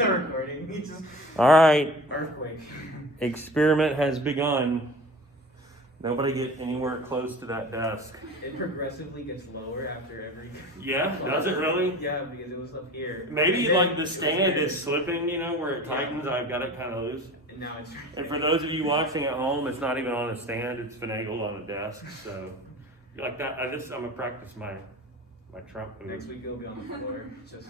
the recording. He just All right. earthquake. Experiment has begun. Nobody get anywhere close to that desk. It progressively gets lower after every. Yeah, does it really? Yeah, because it was up here. Maybe And then like the it was stand here. is slipping, where it tightens. I've got it kind of loose. And now it's. And for those of you watching at home, it's not even on a stand; it's finagled on a desk. So, like that, I'm gonna practice my Trump move. Next week it'll be on the floor. Just.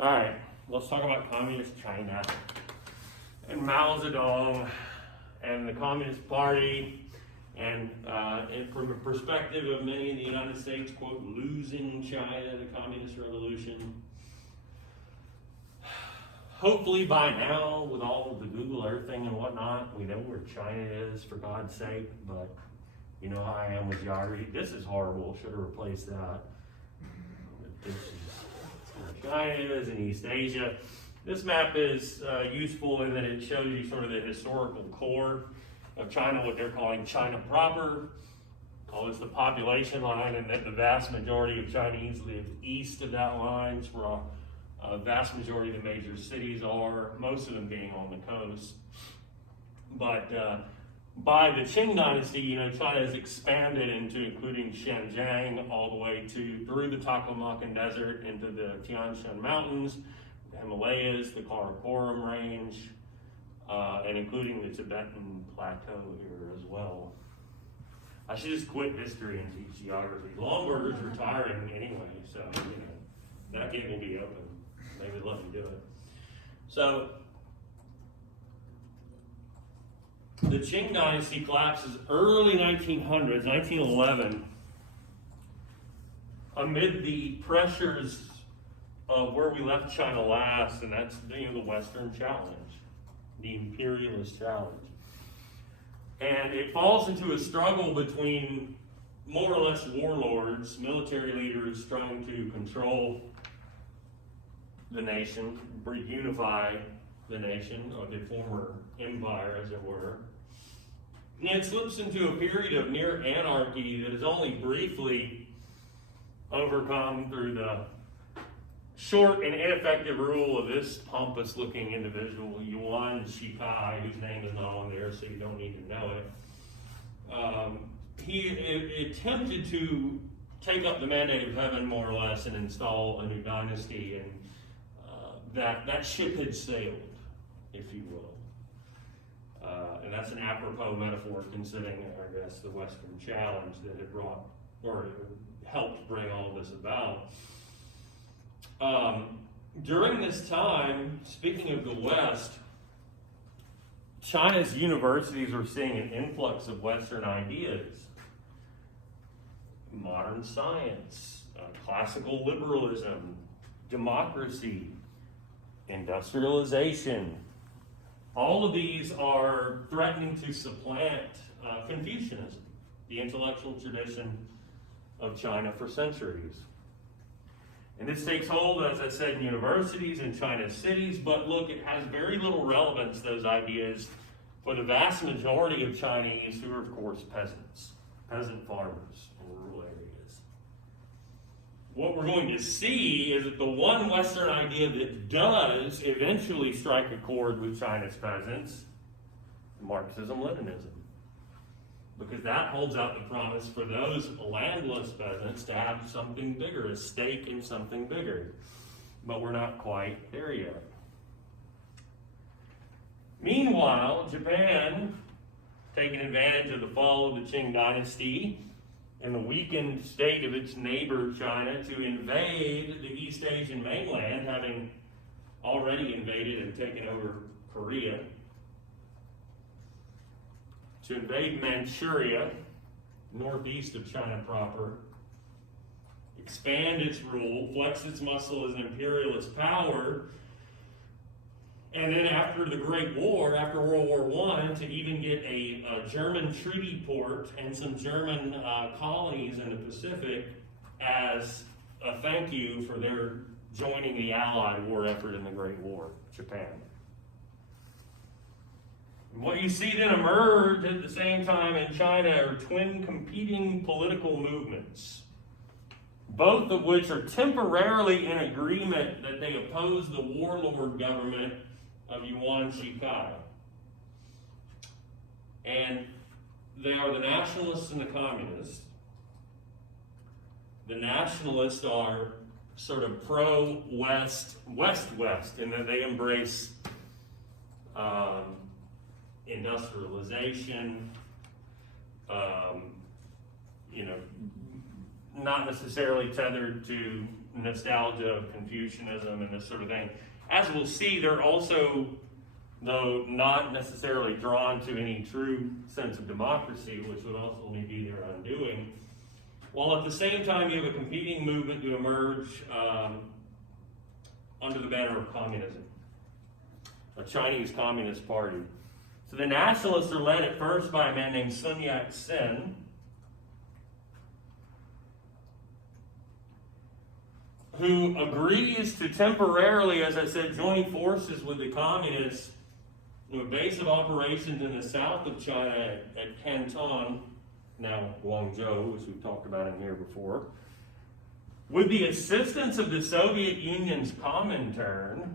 All right, let's talk about communist China and Mao Zedong and the Communist Party, and from the perspective of many in the United States, quote, losing China, the Communist Revolution. Hopefully by now, with all of the Google Earthing and whatnot, we know where China is, for God's sake, but you know how I am with geography. This is horrible, should have replaced that. This is where China is in East Asia. This map is useful in that it shows you sort of the historical core of China, what they're calling China proper. Call this the population line, and that the vast majority of Chinese live east of that line. It's where a vast majority of the major cities are, most of them being on the coast. But by the Qing dynasty, China has expanded into including Xinjiang all the way through the Taklamakan Desert into the Tian Shan Mountains, the Himalayas, the Karakoram Range, and including the Tibetan Plateau here as well. I should just quit history and teach geography. Longberger's retiring anyway, so that gate will be open. Maybe let me do it. So, the Qing dynasty collapses early 1900s, 1911, amid the pressures of where we left China last, and that's the Western challenge, the imperialist challenge. And it falls into a struggle between more or less warlords, military leaders trying to control the nation, unify the nation, or the former empire, as it were. And it slips into a period of near anarchy that is only briefly overcome through the short and ineffective rule of this pompous-looking individual, Yuan Shikai, whose name is not on there, so you don't need to know it. He attempted to take up the mandate of heaven, more or less, and install a new dynasty, and that ship had sailed, if you will. And that's an apropos metaphor considering, I guess, the Western challenge that had brought, or helped bring all this about. During this time, speaking of the West, China's universities were seeing an influx of Western ideas. Modern science, classical liberalism, democracy, industrialization. All of these are threatening to supplant Confucianism, the intellectual tradition of China for centuries. And this takes hold, as I said, in universities in China's cities, but look, it has very little relevance, those ideas, for the vast majority of Chinese who are, of course, peasants, peasant farmers in rural areas. What we're going to see is that the one Western idea that does eventually strike a chord with China's peasants, Marxism-Leninism. Because that holds out the promise for those landless peasants to have something bigger, a stake in something bigger. But we're not quite there yet. Meanwhile, Japan, taking advantage of the fall of the Qing dynasty and the weakened state of its neighbor China, to invade the East Asian mainland, having already invaded and taken over Korea, to invade Manchuria, northeast of China proper, expand its rule, flex its muscle as an imperialist power, and then after the Great War, after World War I, to even get a German treaty port and some German colonies in the Pacific as a thank you for their joining the Allied war effort in the Great War, Japan. What you see then emerge at the same time in China are twin competing political movements. both of which are temporarily in agreement that they oppose the warlord government of Yuan Shikai. And they are the nationalists and the communists. The nationalists are sort of pro-West, West-West, in that they embrace industrialization, not necessarily tethered to nostalgia of Confucianism and this sort of thing. As we'll see, they're also, though not necessarily drawn to any true sense of democracy, which would ultimately be their undoing, while at the same time you have a competing movement to emerge under the banner of communism, a Chinese Communist Party. So the nationalists are led at first by a man named Sun Yat-sen, who agrees to temporarily, as I said, join forces with the communists with a base of operations in the south of China at Canton, now Guangzhou, as we've talked about in here before, with the assistance of the Soviet Union's Comintern.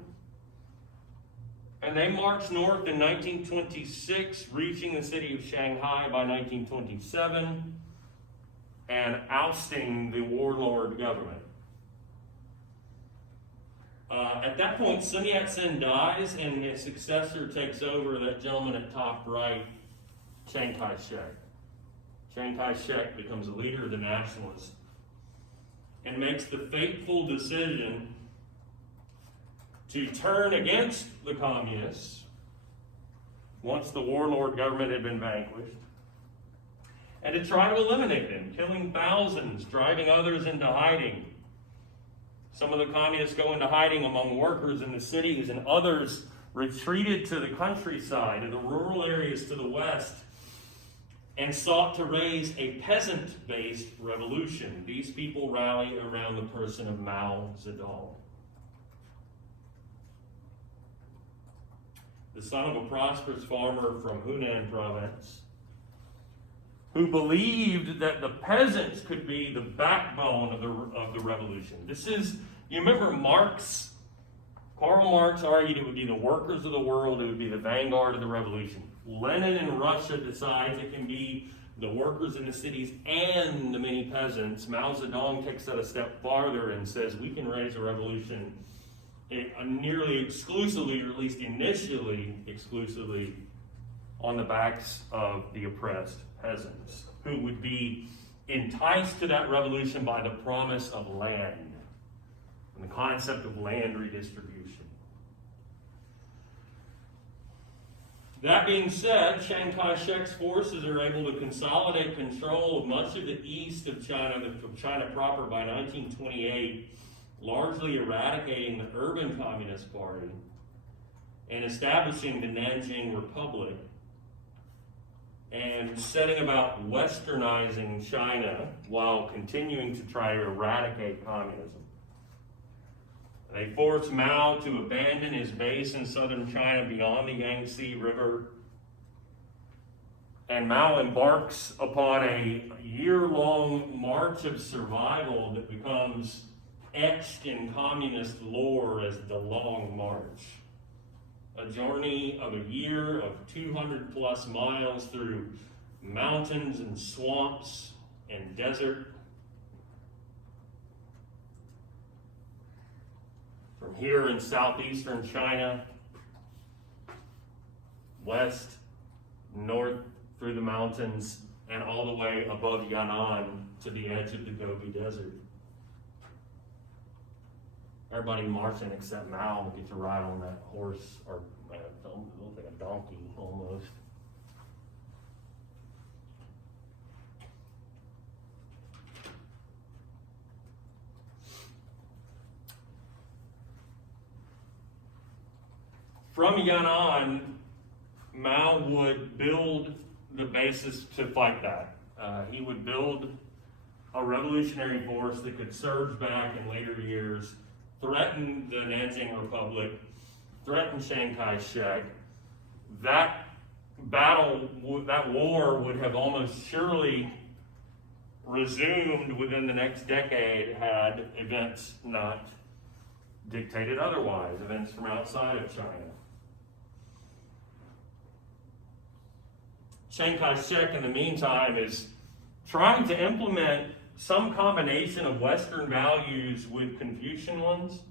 And they marched north in 1926, reaching the city of Shanghai by 1927, and ousting the warlord government. At that point, Sun Yat-sen dies, and his successor takes over, that gentleman at top right, Chiang Kai-shek. Chiang Kai-shek becomes the leader of the nationalists and makes the fateful decision to turn against the communists once the warlord government had been vanquished, and to try to eliminate them, killing thousands, driving others into hiding. Some of the communists go into hiding among workers in the cities, and others retreated to the countryside and the rural areas to the west and sought to raise a peasant-based revolution. These people rally around the person of Mao Zedong, the son of a prosperous farmer from Hunan province, who believed that the peasants could be the backbone of the revolution. This is, you remember Marx? Karl Marx argued it would be the workers of the world, it would be the vanguard of the revolution. Lenin in Russia decides it can be the workers in the cities and the many peasants. Mao Zedong takes that a step farther and says we can raise a revolution nearly exclusively, or at least initially exclusively, on the backs of the oppressed peasants, who would be enticed to that revolution by the promise of land and the concept of land redistribution. That being said, Chiang Kai-shek's forces are able to consolidate control of much of the east of China, of China proper, by 1928, largely eradicating the urban Communist Party and establishing the Nanjing Republic, and setting about westernizing China while continuing to try to eradicate communism. They forced Mao to abandon his base in southern China beyond the Yangtze River. And Mao embarks upon a year-long march of survival that becomes etched in communist lore as the Long March. A journey of a year of 200 plus miles through mountains and swamps and desert. From here in southeastern China, west, north through the mountains, and all the way above Yan'an to the edge of the Gobi Desert. Everybody marching except Mao gets to ride on that horse, or it looks like a donkey almost. From Yan'an, Mao would build the basis to fight back. He would build a revolutionary force that could surge back in later years, threaten the Nanjing Republic, threaten Chiang Kai-shek. That battle, that war would have almost surely resumed within the next decade had events not dictated otherwise, events from outside of China. Chiang Kai-shek, in the meantime, is trying to implement some combination of Western values with Confucian ones.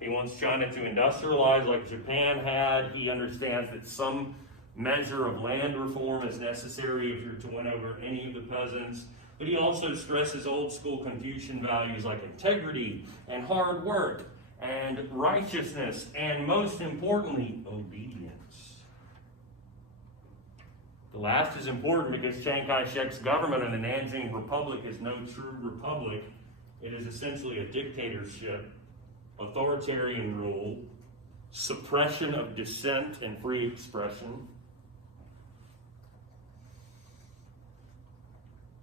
He wants China to industrialize like Japan had. He understands that some measure of land reform is necessary if you're to win over any of the peasants. But he also stresses old school Confucian values like integrity and hard work and righteousness and, most importantly, obedience. The last is important because Chiang Kai-shek's government in the Nanjing Republic is no true republic. It is essentially a dictatorship, authoritarian rule, suppression of dissent and free expression.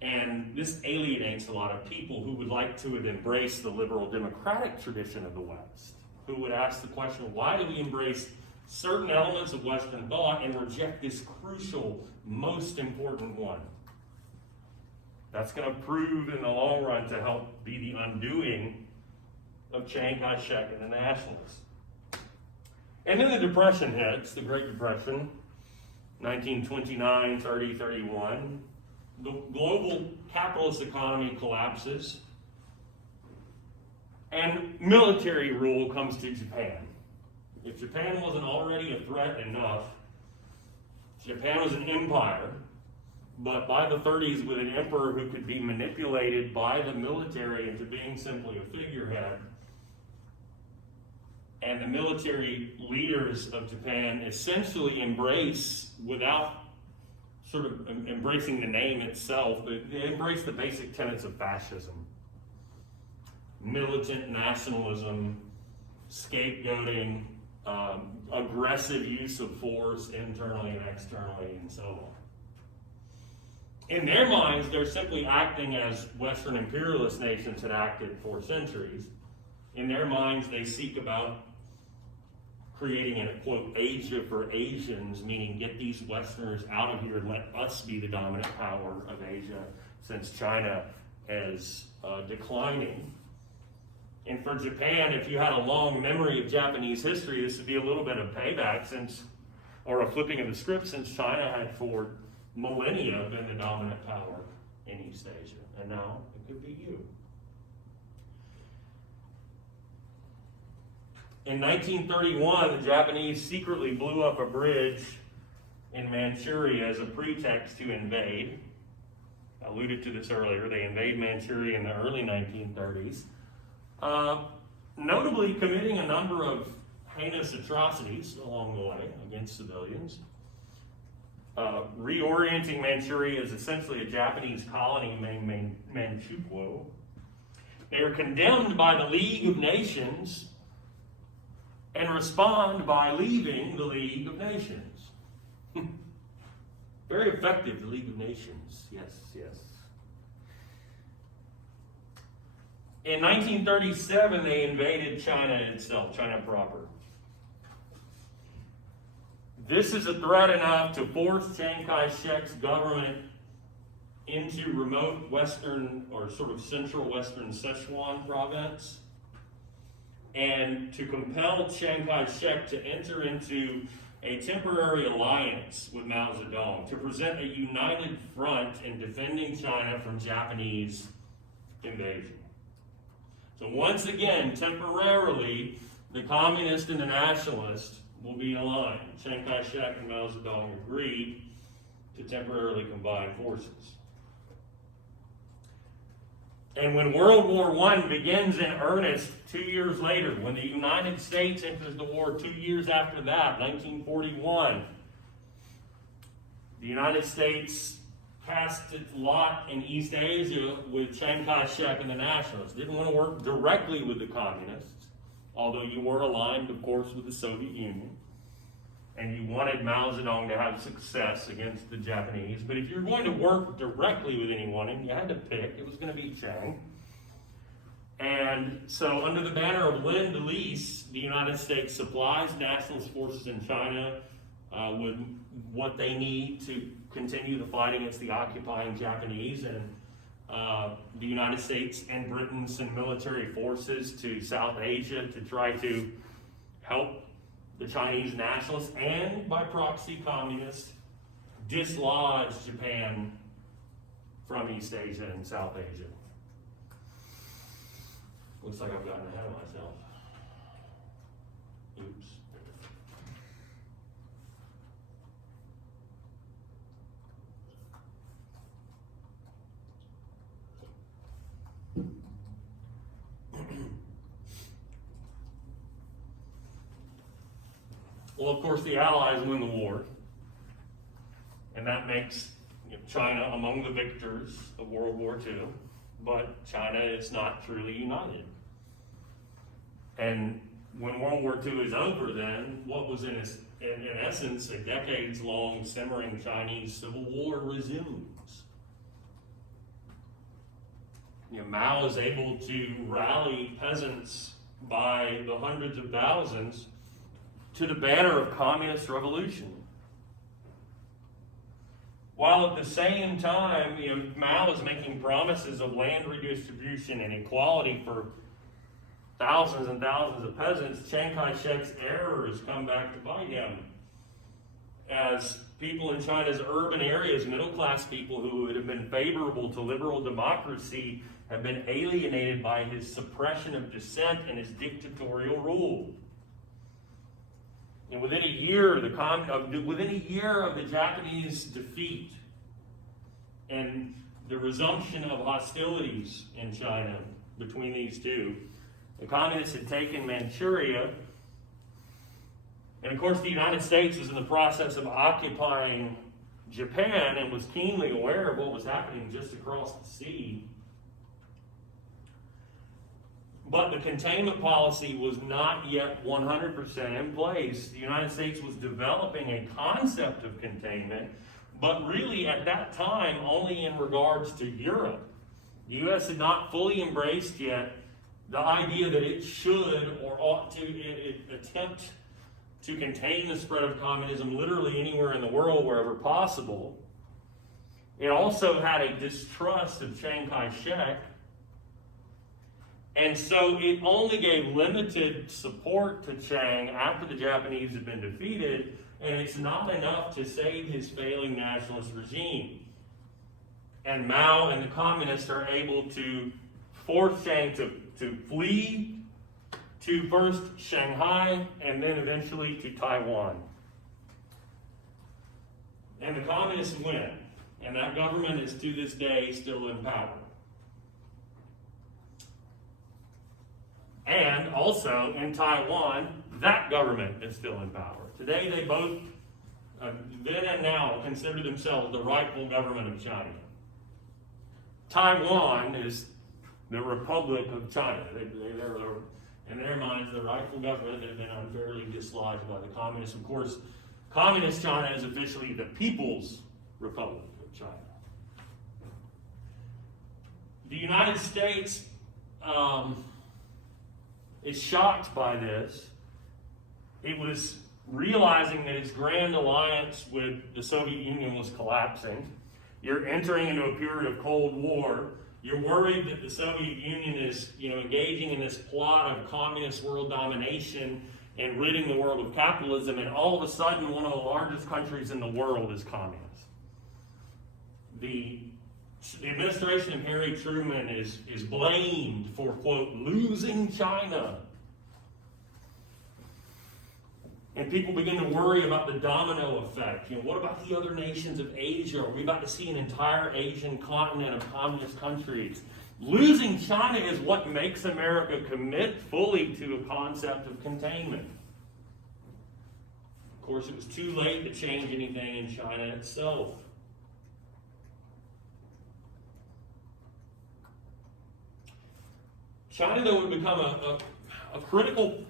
And this alienates a lot of people who would like to embrace the liberal democratic tradition of the West, who would ask the question, why do we embrace certain elements of Western thought and reject this crucial, most important one? That's going to prove in the long run to help be the undoing of Chiang Kai-shek and the nationalists. And then the Depression hits, the Great Depression, 1929, 30, 31. The global capitalist economy collapses, and military rule comes to Japan. If Japan wasn't already a threat enough, Japan was an empire, but by the 30s, with an emperor who could be manipulated by the military into being simply a figurehead, and the military leaders of Japan essentially embrace, without sort of embracing the name itself, but they embrace the basic tenets of fascism. Militant nationalism, scapegoating, aggressive use of force internally and externally, and so on. In their minds, they're simply acting as Western imperialist nations had acted for centuries. In their minds, they seek about creating a, quote, Asia for Asians, meaning get these Westerners out of here and let us be the dominant power of Asia, since China is declining. And for Japan, if you had a long memory of Japanese history, this would be a little bit of payback, or a flipping of the script, since China had for millennia been the dominant power in East Asia. And now it could be you. In 1931, the Japanese secretly blew up a bridge in Manchuria as a pretext to invade. I alluded to this earlier. They invade Manchuria in the early 1930s, notably committing a number of heinous atrocities along the way against civilians. Reorienting Manchuria as essentially a Japanese colony named Manchukuo. They are condemned by the League of Nations and respond by leaving the League of Nations. Very effective, the League of Nations. Yes, yes. In 1937, they invaded China itself, China proper. This is a threat enough to force Chiang Kai-shek's government into remote western, or sort of central western Sichuan province, and to compel Chiang Kai-shek to enter into a temporary alliance with Mao Zedong to present a united front in defending China from Japanese invasion. So once again, temporarily, the communist and the nationalist will be aligned. Chiang Kai-shek and Mao Zedong agreed to temporarily combine forces. And when World War I begins in earnest 2 years later, when the United States enters the war 2 years after that, 1941, the United States cast its lot in East Asia with Chiang Kai-shek and the nationalists. Didn't want to work directly with the communists, although you were aligned, of course, with the Soviet Union. And you wanted Mao Zedong to have success against the Japanese. But if you're going to work directly with anyone, and you had to pick, it was going to be Chiang. And so under the banner of Lend-Lease, the United States supplies nationalist forces in China with what they need to continue the fight against the occupying Japanese. And the United States and Britain sent military forces to South Asia to try to help the Chinese nationalists and, by proxy, communists dislodge Japan from East Asia and South Asia. Looks like I've gotten ahead of myself. Oops. Well, of course, the Allies win the war, and that makes China among the victors of World War II, but China is not truly united. And when World War II is over, then what was in essence a decades-long simmering Chinese civil war resumes. Mao is able to rally peasants by the hundreds of thousands to the banner of communist revolution. While at the same time, Mao is making promises of land redistribution and equality for thousands and thousands of peasants, Chiang Kai-shek's errors come back to bite him. As people in China's urban areas, middle-class people who would have been favorable to liberal democracy, have been alienated by his suppression of dissent and his dictatorial rule. And within a year of the Japanese defeat and the resumption of hostilities in China between these two, the communists had taken Manchuria, and of course the United States was in the process of occupying Japan and was keenly aware of what was happening just across the sea. But the containment policy was not yet 100% in place. The United States was developing a concept of containment, but really at that time only in regards to Europe. The U.S. had not fully embraced yet the idea that it should or ought to attempt to contain the spread of communism literally anywhere in the world wherever possible. It also had a distrust of Chiang Kai-shek, and so it only gave limited support to Chiang after the Japanese had been defeated, and it's not enough to save his failing nationalist regime. And Mao and the communists are able to force Chiang to flee to first Shanghai and then eventually to Taiwan. And the communists win, and that government is to this day still in power. And also in Taiwan, that government is still in power. Today they both, then and now, consider themselves the rightful government of China. Taiwan is the Republic of China. They're, in their minds, the rightful government that has been unfairly dislodged by the communists. Of course, communist China is officially the People's Republic of China. The United States is shocked by this. It was realizing that its grand alliance with the Soviet Union was collapsing. You're entering into a period of Cold War. You're worried that the Soviet Union is, engaging in this plot of communist world domination and ridding the world of capitalism, and all of a sudden one of the largest countries in the world is communist. The administration of Harry Truman is blamed for, quote, losing China. And people begin to worry about the domino effect. What about the other nations of Asia? Are we about to see an entire Asian continent of communist countries? Losing China is what makes America commit fully to a concept of containment. Of course, it was too late to change anything in China itself. China, though, would become a critical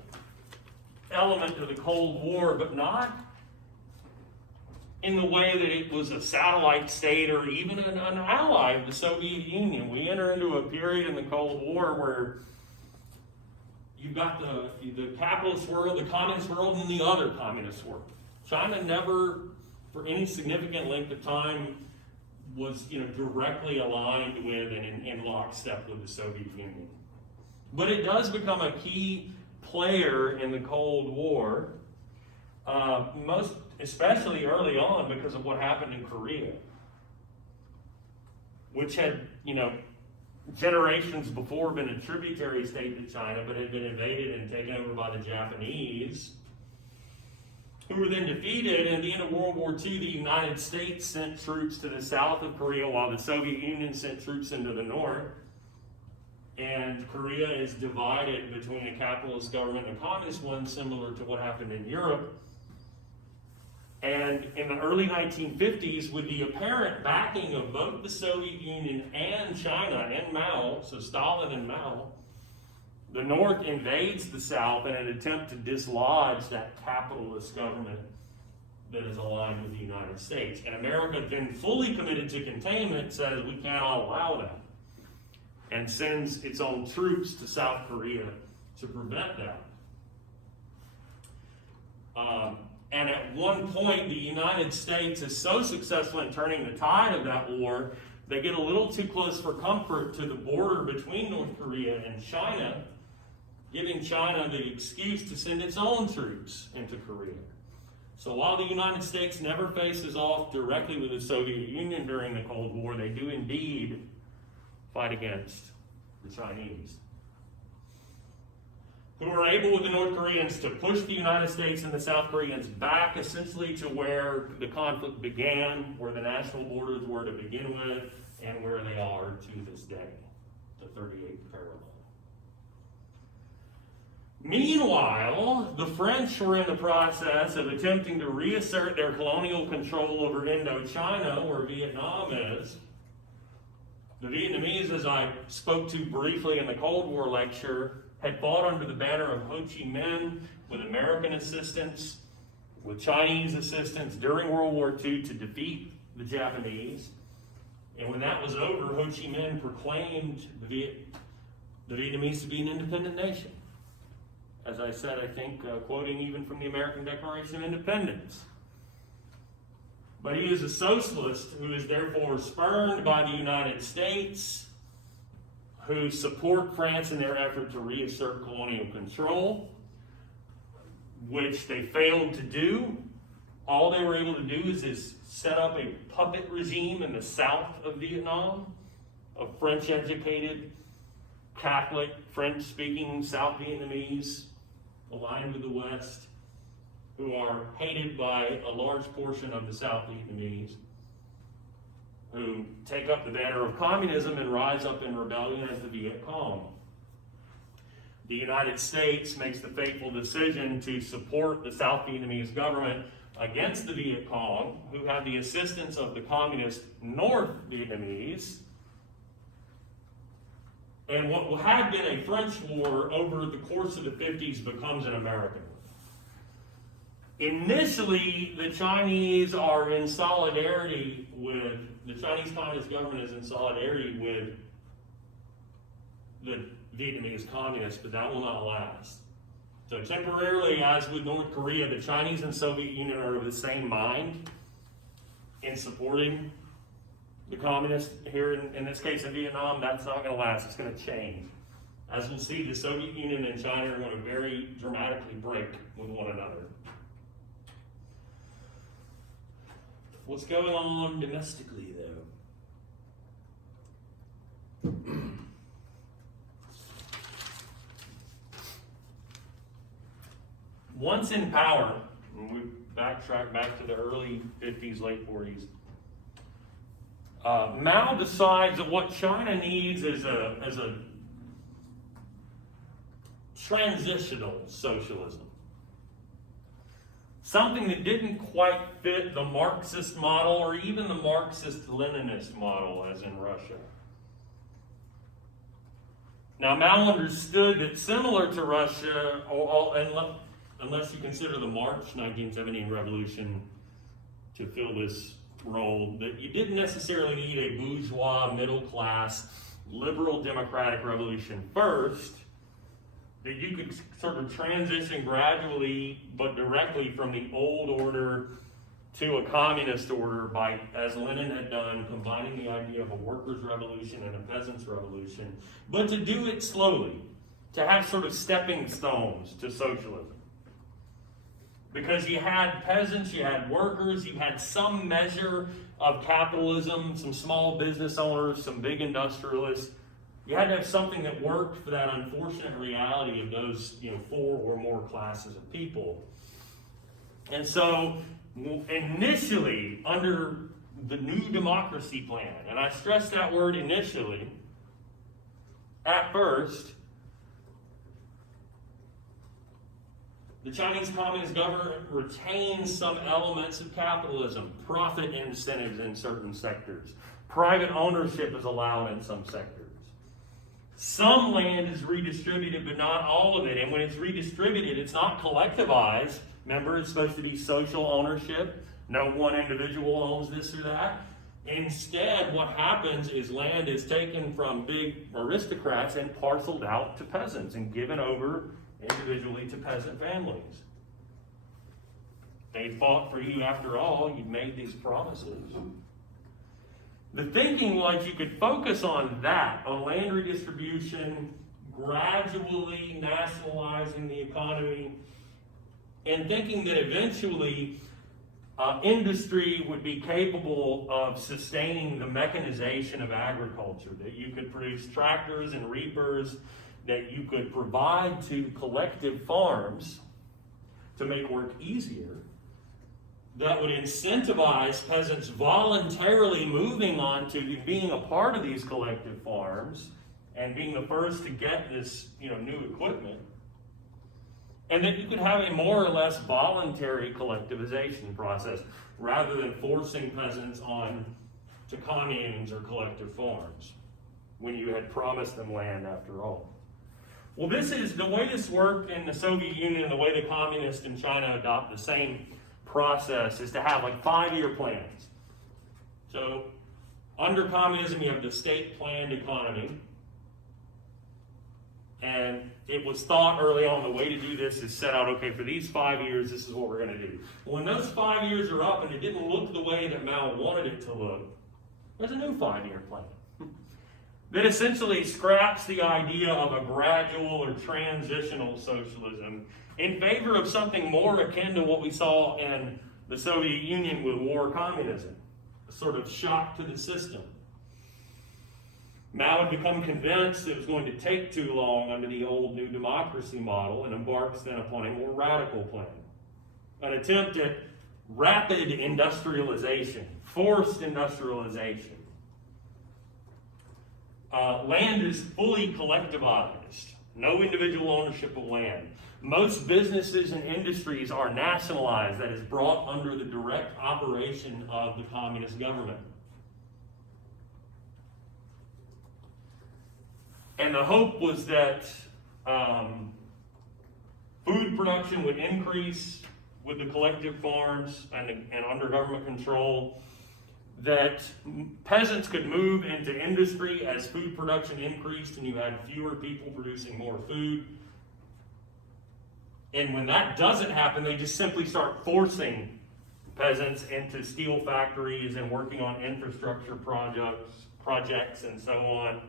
element of the Cold War, but not in the way that it was a satellite state or even an ally of the Soviet Union. We enter into a period in the Cold War where you've got the capitalist world, the communist world, and the other communist world. China never, for any significant length of time, was directly aligned with and in lockstep with the Soviet Union. But it does become a key player in the Cold War, most especially early on because of what happened in Korea, which had, generations before been a tributary state to China, but had been invaded and taken over by the Japanese, who were then defeated. And at the end of World War II, the United States sent troops to the south of Korea while the Soviet Union sent troops into the north. And Korea is divided between a capitalist government and a communist one, similar to what happened in Europe. And in the early 1950s, with the apparent backing of both the Soviet Union and China and Mao, so Stalin and Mao, the North invades the South in an attempt to dislodge that capitalist government that is aligned with the United States. And America, then fully committed to containment, says we cannot allow that, and sends its own troops to South Korea to prevent that. And at one point, the United States is so successful in turning the tide of that war, they get a little too close for comfort to the border between North Korea and China, giving China the excuse to send its own troops into Korea. So while the United States never faces off directly with the Soviet Union during the Cold War, they do indeed fight against the Chinese, who were able with the North Koreans to push the United States and the South Koreans back essentially to where the conflict began, where the national borders were to begin with, and where they are to this day, the 38th parallel. Meanwhile, the French were in the process of attempting to reassert their colonial control over Indochina, where Vietnam is. The Vietnamese, as I spoke to briefly in the Cold War lecture, had fought under the banner of Ho Chi Minh with American assistance, with Chinese assistance during World War II to defeat the Japanese. And when that was over, Ho Chi Minh proclaimed the Vietnamese to be an independent nation. As I said, I think, quoting even from the American Declaration of Independence. But he is a socialist who is therefore spurned by the United States, who support France in their effort to reassert colonial control, which they failed to do. All they were able to do is set up a puppet regime in the south of Vietnam, of French-educated, Catholic, French-speaking South Vietnamese, aligned with the West, who are hated by a large portion of the South Vietnamese, who take up the banner of communism and rise up in rebellion as the Viet Cong. The United States makes the fateful decision to support the South Vietnamese government against the Viet Cong, who have the assistance of the communist North Vietnamese. And what had been a French war over the course of the 50s becomes an American war. Initially, the Chinese are in solidarity with, the Chinese Communist government is in solidarity with the Vietnamese communists, but that will not last. So temporarily, as with North Korea, the Chinese and Soviet Union are of the same mind in supporting the communists. Here in this case in Vietnam, that's not going to last. It's going to change. As we'll see, the Soviet Union and China are going to very dramatically break with one another. What's going on domestically, though? Once in power, and we backtrack back to the early 50s, late 40s, Mao decides that what China needs is a transitional socialism. Something that didn't quite fit the Marxist model or even the Marxist-Leninist model as in Russia. Now, Mao understood that similar to Russia, unless you consider the March 1917 revolution to fill this role, that you didn't necessarily need a bourgeois, middle-class, liberal democratic revolution first, that you could sort of transition gradually but directly from the old order to a communist order by, as Lenin had done, combining the idea of a workers' revolution and a peasants' revolution, but to do it slowly, to have sort of stepping stones to socialism. Because you had peasants, you had workers, you had some measure of capitalism, some small business owners, some big industrialists. You had to have something that worked for that unfortunate reality of those, 4 or more classes of people. And so, initially, under the New Democracy Plan, and I stress that word initially, at first, the Chinese Communist government retains some elements of capitalism, profit incentives in certain sectors. Private ownership is allowed in some sectors. Some land is redistributed, but not all of it. And when it's redistributed, it's not collectivized. Remember, it's supposed to be social ownership. No one individual owns this or that. Instead, what happens is land is taken from big aristocrats and parceled out to peasants and given over individually to peasant families. They fought for you after all. You'd made these promises. The thinking was you could focus on that, on land redistribution, gradually nationalizing the economy, and thinking that eventually industry would be capable of sustaining the mechanization of agriculture, that you could produce tractors and reapers, that you could provide to collective farms to make work easier, that would incentivize peasants voluntarily moving on to being a part of these collective farms and being the first to get this, new equipment. And that you could have a more or less voluntary collectivization process rather than forcing peasants on to communes or collective farms when you had promised them land after all. Well, this is the way this worked in the Soviet Union, and the way the communists in China adopt the same process is to have like 5-year plans. So under communism, you have the state-planned economy. And it was thought early on the way to do this is set out, okay, for these 5 years, this is what we're going to do. When those 5 years are up and it didn't look the way that Mao wanted it to look, there's a new 5-year plan that essentially scraps the idea of a gradual or transitional socialism in favor of something more akin to what we saw in the Soviet Union with war communism, a sort of shock to the system. Mao had become convinced it was going to take too long under the old New Democracy model and embarks then upon a more radical plan. An attempt at rapid industrialization, forced industrialization. Land is fully collectivized, no individual ownership of land. Most businesses and industries are nationalized, that is brought under the direct operation of the communist government. And the hope was that food production would increase with the collective farms and under government control, that peasants could move into industry as food production increased and you had fewer people producing more food. And when that doesn't happen, they just simply start forcing peasants into steel factories and working on infrastructure projects and so on.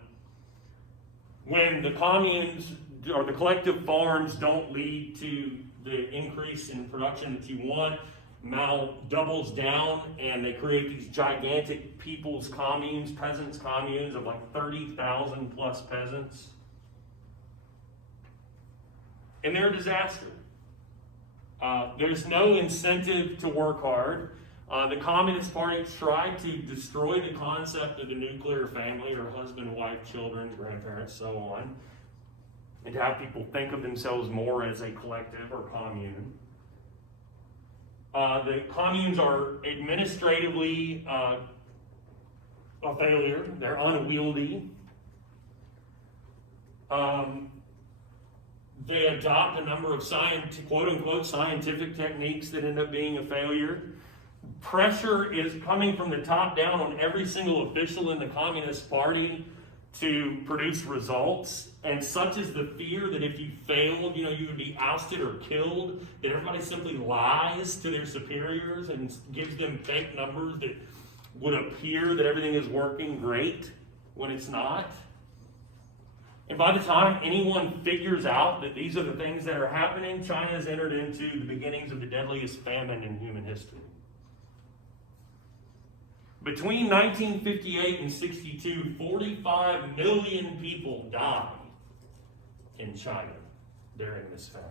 When the communes or the collective farms don't lead to the increase in production that you want, Mao doubles down and they create these gigantic people's communes, peasants' communes of like 30,000 plus peasants. And they're a disaster. There's no incentive to work hard. The Communist Party tried to destroy the concept of the nuclear family, or husband, wife, children, grandparents, so on, and to have people think of themselves more as a collective or commune. The communes are administratively a failure. They're unwieldy. They adopt a number of quote-unquote scientific techniques that end up being a failure. Pressure is coming from the top down on every single official in the Communist Party to produce results, and such is the fear that if you failed, you would be ousted or killed, that everybody simply lies to their superiors and gives them fake numbers that would appear that everything is working great when it's not. And by the time anyone figures out that these are the things that are happening, China has entered into the beginnings of the deadliest famine in human history. Between 1958 and 62, 45 million people died in China during this famine.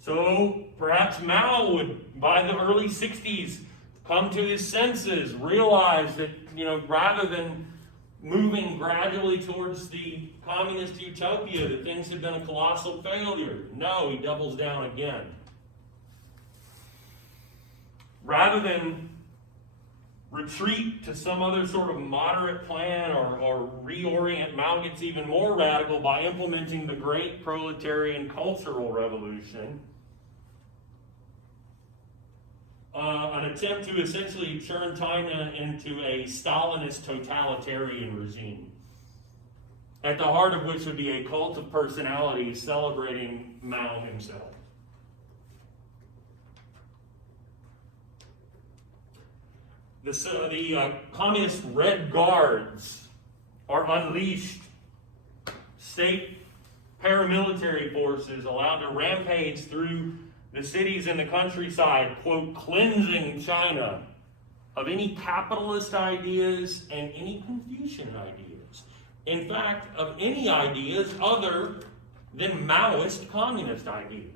So perhaps Mao would, by the early 60s, come to his senses, realize that, rather than moving gradually towards the communist utopia, that things had been a colossal failure. No, he doubles down again. Rather than retreat to some other sort of moderate plan or reorient, Mao gets even more radical by implementing the great proletarian cultural revolution, an attempt to essentially turn China into a Stalinist totalitarian regime, at the heart of which would be a cult of personality celebrating Mao himself. The communist Red Guards are unleashed. State paramilitary forces allowed to rampage through the cities and the countryside, quote, cleansing China of any capitalist ideas and any Confucian ideas. In fact, of any ideas other than Maoist communist ideas.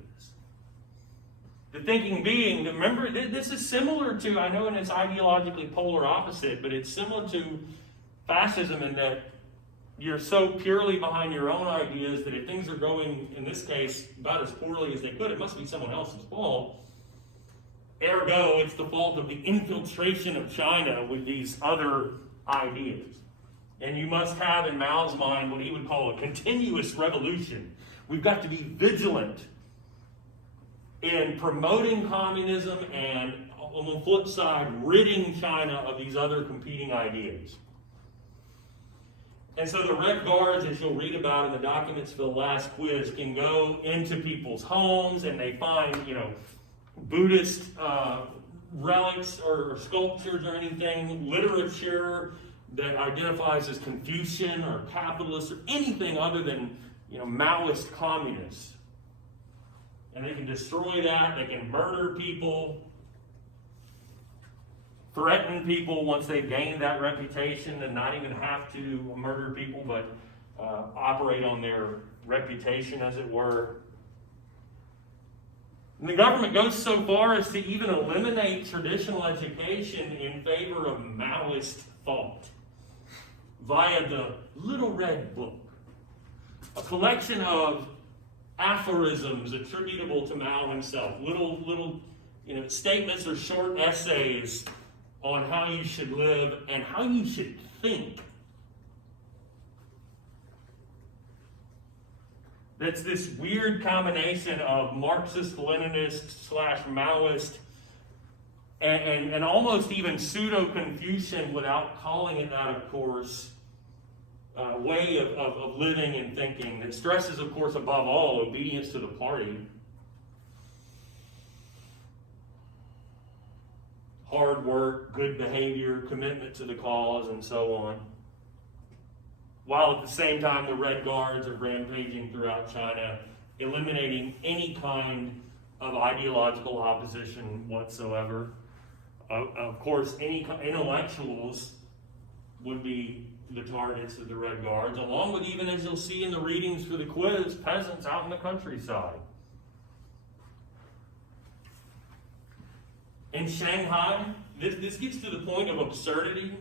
The thinking being, remember, this is similar to, I know it's ideologically polar opposite, but it's similar to fascism in that you're so purely behind your own ideas that if things are going, in this case, about as poorly as they could, it must be someone else's fault. Ergo, it's the fault of the infiltration of China with these other ideas. And you must have in Mao's mind what he would call a continuous revolution. We've got to be vigilant in promoting communism and, on the flip side, ridding China of these other competing ideas. And so the Red Guards, as you'll read about in the documents for the last quiz, can go into people's homes and they find, Buddhist relics or sculptures or anything, literature that identifies as Confucian or capitalist or anything other than, Maoist communists. And they can destroy that, they can murder people, threaten people once they've gained that reputation and not even have to murder people, but operate on their reputation, as it were. And the government goes so far as to even eliminate traditional education in favor of Maoist thought via the Little Red Book, a collection of aphorisms attributable to Mao himself, little statements or short essays on how you should live and how you should think. That's this weird combination of Marxist-Leninist / Maoist and almost even pseudo-Confucian, without calling it that, of course, way of living and thinking that stresses, of course, above all, obedience to the party. Hard work, good behavior, commitment to the cause, and so on. While at the same time, the Red Guards are rampaging throughout China, eliminating any kind of ideological opposition whatsoever. Of course, any intellectuals would be the targets of the Red Guards, along with, even as you'll see in the readings for the quiz, peasants out in the countryside. In Shanghai, this gets to the point of absurdity,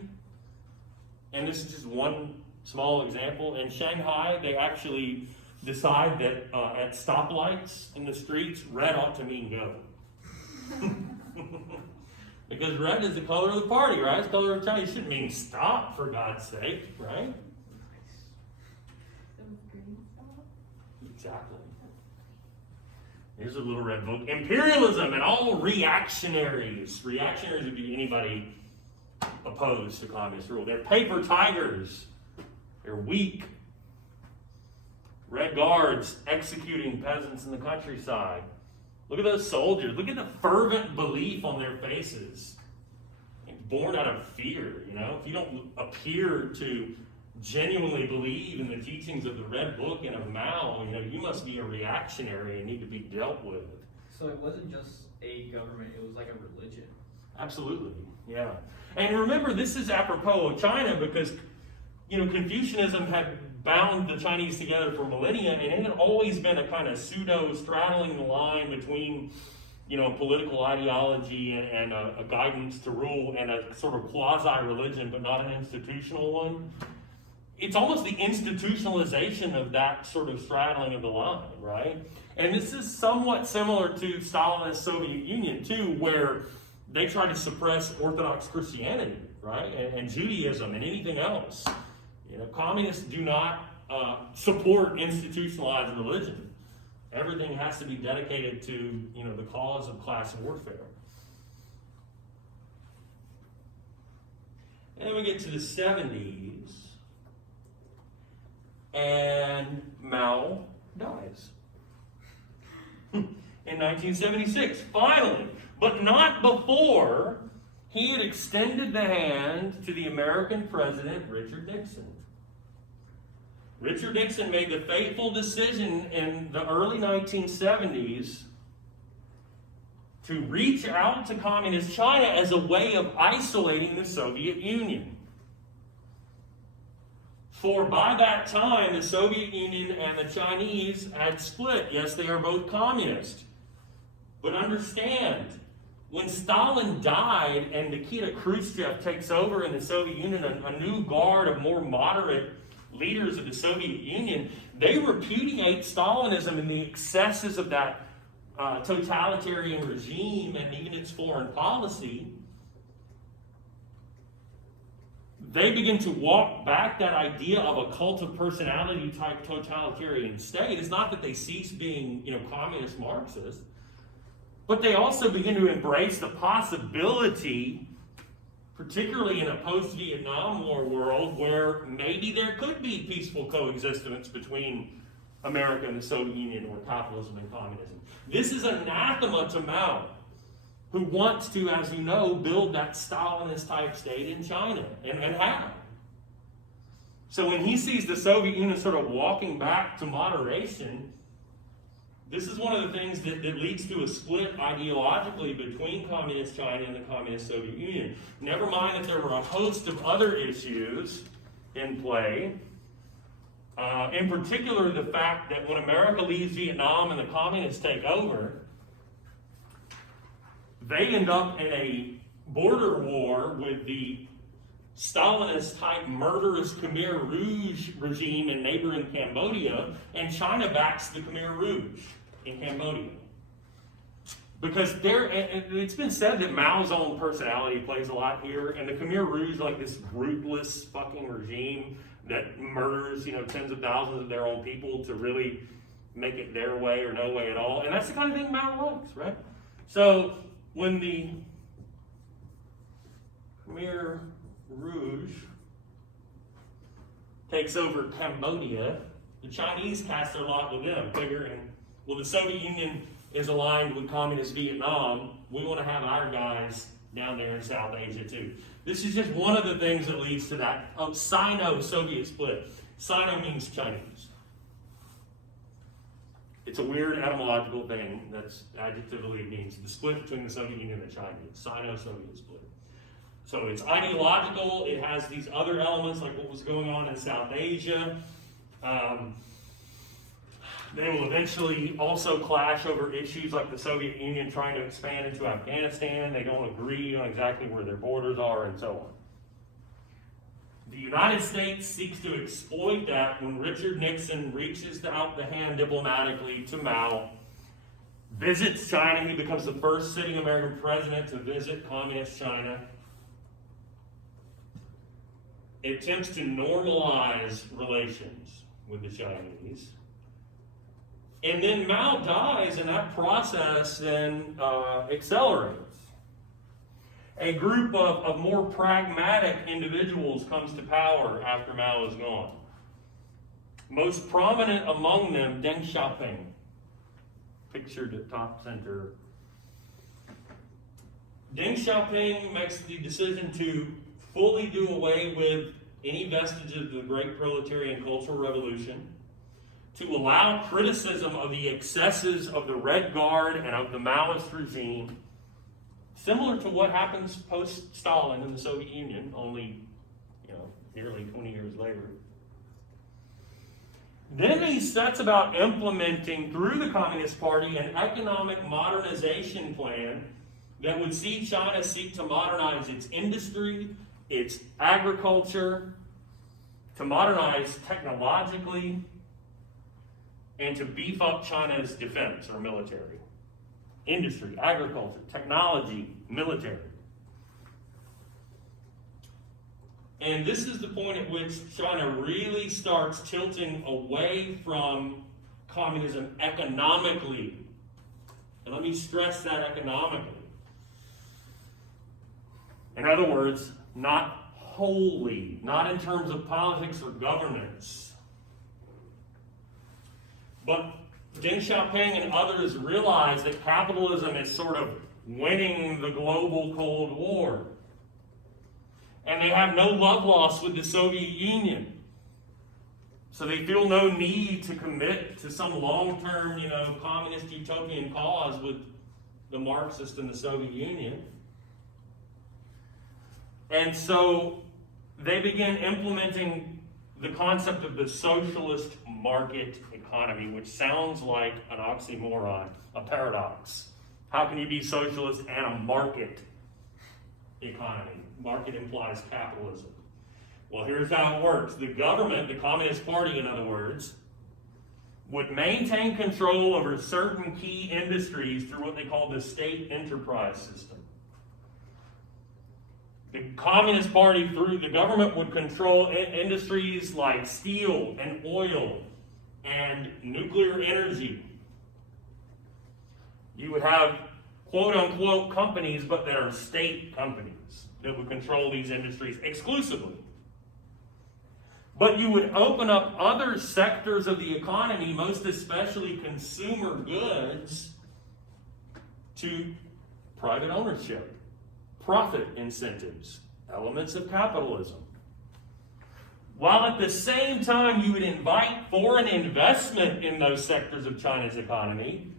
and this is just one small example. In Shanghai, they actually decide that at stoplights in the streets, red ought to mean go. Because red is the color of the party, right? It's the color of China. It shouldn't mean stop, for God's sake, right? Exactly. Here's a Little Red Book. Imperialism and all reactionaries. Reactionaries would be anybody opposed to communist rule. They're paper tigers. They're weak. Red Guards executing peasants in the countryside. Look at those soldiers. Look at the fervent belief on their faces. It's born out of fear, you know. If you don't appear to genuinely believe in the teachings of the Red Book and of Mao, you know, you must be a reactionary and need to be dealt with. So it wasn't just a government, it was like a religion. Absolutely, yeah. And remember, this is apropos of China because, you know, Confucianism had bound the Chinese together for millennia, and it had always been a kind of pseudo straddling the line between, you know, political ideology and a guidance to rule and a sort of quasi-religion, but not an institutional one. It's almost the institutionalization of that sort of straddling of the line, right? And this is somewhat similar to Stalinist Soviet Union, too, where they tried to suppress Orthodox Christianity, right? And Judaism and anything else. You know, communists do not support institutionalized religion. Everything has to be dedicated to, you know, the cause of class warfare. And then we get to the 70s, and Mao dies. In 1976, finally, but not before he had extended the hand to the American president, Richard Nixon. Richard Nixon made the fateful decision in the early 1970s to reach out to communist China as a way of isolating the Soviet Union. For by that time, the Soviet Union and the Chinese had split. Yes, they are both communist. But understand, when Stalin died and Nikita Khrushchev takes over in the Soviet Union, a new guard of more moderate leaders of the Soviet Union, they repudiate Stalinism and the excesses of that totalitarian regime and even its foreign policy. They begin to walk back that idea of a cult of personality type totalitarian state. It's not that they cease being, you know, communist Marxists, but they also begin to embrace the possibility, particularly in a post-Vietnam War world, where maybe there could be peaceful coexistence between America and the Soviet Union, or capitalism and communism. This is anathema to Mao, who wants to, as you know, build that Stalinist-type state in China, and have. So when he sees the Soviet Union sort of walking back to moderation, this is one of the things that leads to a split ideologically between communist China and the communist Soviet Union. Never mind that there were a host of other issues in play. In particular, the fact that when America leaves Vietnam and the communists take over, they end up in a border war with the Stalinist-type murderous Khmer Rouge regime in neighboring Cambodia, and China backs the Khmer Rouge in Cambodia. Because it's been said that Mao's own personality plays a lot here, and the Khmer Rouge, like this ruthless fucking regime that murders, you know, tens of thousands of their own people to really make it their way or no way at all. And that's the kind of thing Mao likes, right? So when the Khmer Rouge takes over Cambodia, the Chinese cast their lot with them, figuring, well, the Soviet Union is aligned with communist Vietnam. We want to have our guys down there in South Asia too. This is just one of the things that leads to that Sino-Soviet split. Sino means Chinese. It's a weird etymological thing that's adjectively means the split between the Soviet Union and the Chinese. Sino-Soviet split. So it's ideological. It has these other elements like what was going on in South Asia. They will eventually also clash over issues like the Soviet Union trying to expand into Afghanistan. They don't agree on exactly where their borders are and so on. The United States seeks to exploit that when Richard Nixon reaches out the hand diplomatically to Mao, visits China. He becomes the first sitting American president to visit communist China. It attempts to normalize relations with the Chinese. And then Mao dies, and that process then accelerates. a group of more pragmatic individuals comes to power after Mao is gone. Most prominent among them, Deng Xiaoping, pictured at top center. Deng Xiaoping makes the decision to fully do away with any vestiges of the Great Proletarian Cultural Revolution, to allow criticism of the excesses of the Red Guard and of the Maoist regime, similar to what happens post-Stalin in the Soviet Union, only, nearly 20 years later. Then he sets about implementing, through the Communist Party, an economic modernization plan that would see China seek to modernize its industry, its agriculture, to modernize technologically, and to beef up China's defense or military. Industry, agriculture, technology, military. And this is the point at which China really starts tilting away from communism economically. And let me stress that economically. In other words, not wholly, not in terms of politics or governance. But Deng Xiaoping and others realize that capitalism is sort of winning the global Cold War. And they have no love lost with the Soviet Union. So they feel no need to commit to some long-term, communist utopian cause with the Marxists and the Soviet Union. And so they begin implementing the concept of the socialist market economy, which sounds like an oxymoron, a paradox. How can you be socialist and a market economy? Market implies capitalism. Well, here's how it works. The government, the Communist Party in other words, would maintain control over certain key industries through what they call the state enterprise system. The Communist Party, through the government, would control industries like steel and oil and nuclear energy. You would have quote-unquote companies, but that are state companies that would control these industries exclusively. But you would open up other sectors of the economy, most especially consumer goods, to private ownership, profit incentives, elements of capitalism. While at the same time you would invite foreign investment in those sectors of China's economy,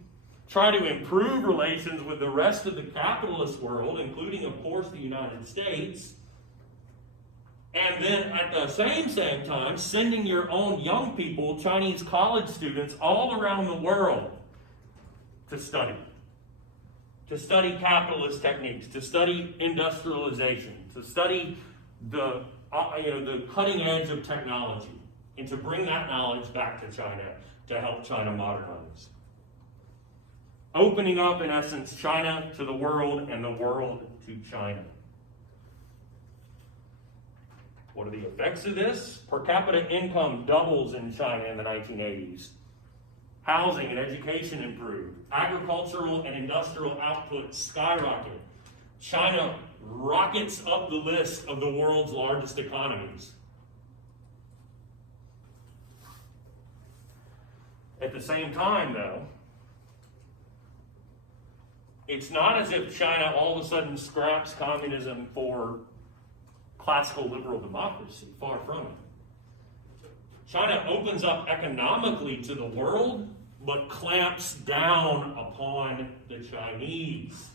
try to improve relations with the rest of the capitalist world, including, of course, the United States, and then at the same time, sending your own young people, Chinese college students, all around the world to study capitalist techniques, to study industrialization, to study the cutting edge of technology, and to bring that knowledge back to China to help China modernize. Opening up, in essence, China to the world and the world to China. What are the effects of this? Per capita income doubles in China in the 1980s. Housing and education improve. Agricultural and industrial output skyrocket. China rockets up the list of the world's largest economies. At the same time, though, it's not as if China all of a sudden scraps communism for classical liberal democracy. Far from it. China opens up economically to the world, but clamps down upon the Chinese.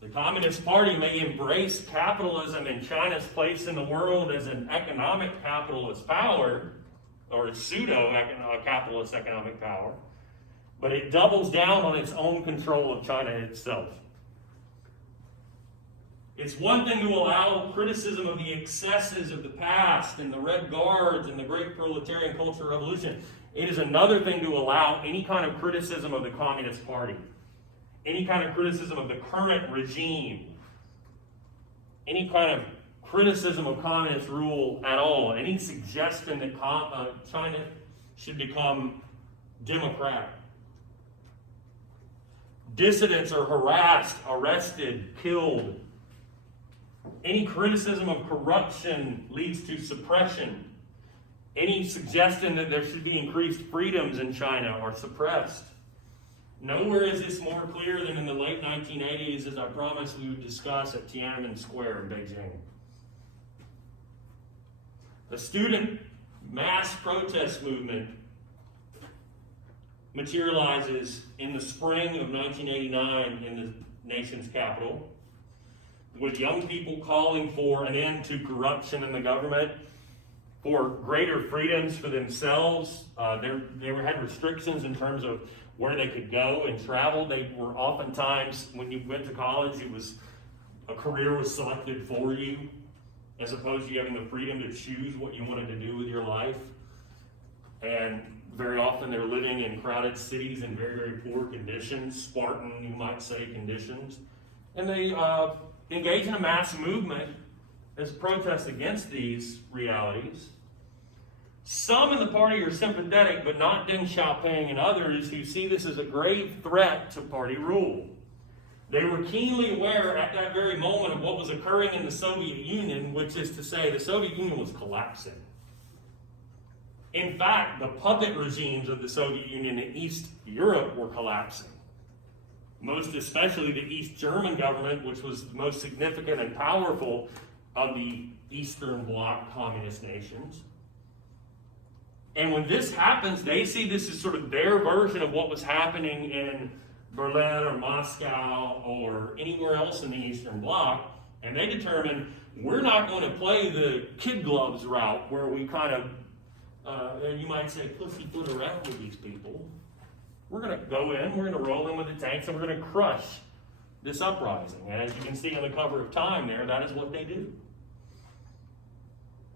The Communist Party may embrace capitalism and China's place in the world as an economic capitalist power, or a pseudo-capitalist economic power, but it doubles down on its own control of China itself. It's one thing to allow criticism of the excesses of the past and the Red Guards and the Great Proletarian Cultural Revolution. It is another thing to allow any kind of criticism of the Communist Party, any kind of criticism of the current regime, any kind of criticism of communist rule at all, any suggestion that China should become democratic. Dissidents are harassed, arrested, killed. Any criticism of corruption leads to suppression. Any suggestion that there should be increased freedoms in China are suppressed. Nowhere is this more clear than in the late 1980s, as I promised we would discuss at Tiananmen Square in Beijing. The student mass protest movement materializes in the spring of 1989 in the nation's capital, with young people calling for an end to corruption in the government, for greater freedoms for themselves. They had restrictions in terms of where they could go and travel. They were oftentimes, when you went to college, a career was selected for you, as opposed to you having the freedom to choose what you wanted to do with your life. And very often they're living in crowded cities in very, very poor conditions, Spartan, you might say, conditions. And they engage in a mass movement as a protest against these realities. Some in the party are sympathetic, but not Deng Xiaoping and others who see this as a grave threat to party rule. They were keenly aware at that very moment of what was occurring in the Soviet Union, which is to say the Soviet Union was collapsing. In fact, the puppet regimes of the Soviet Union in East Europe were collapsing. Most especially the East German government, which was the most significant and powerful of the Eastern Bloc communist nations. And when this happens, they see this as sort of their version of what was happening in Berlin or Moscow or anywhere else in the Eastern Bloc, and they determine we're not going to play the kid gloves route where we kind of, you might say, pussyfoot around with these people. We're going to go in, we're going to roll in with the tanks, and we're going to crush this uprising. And as you can see on the cover of Time there, that is what they do.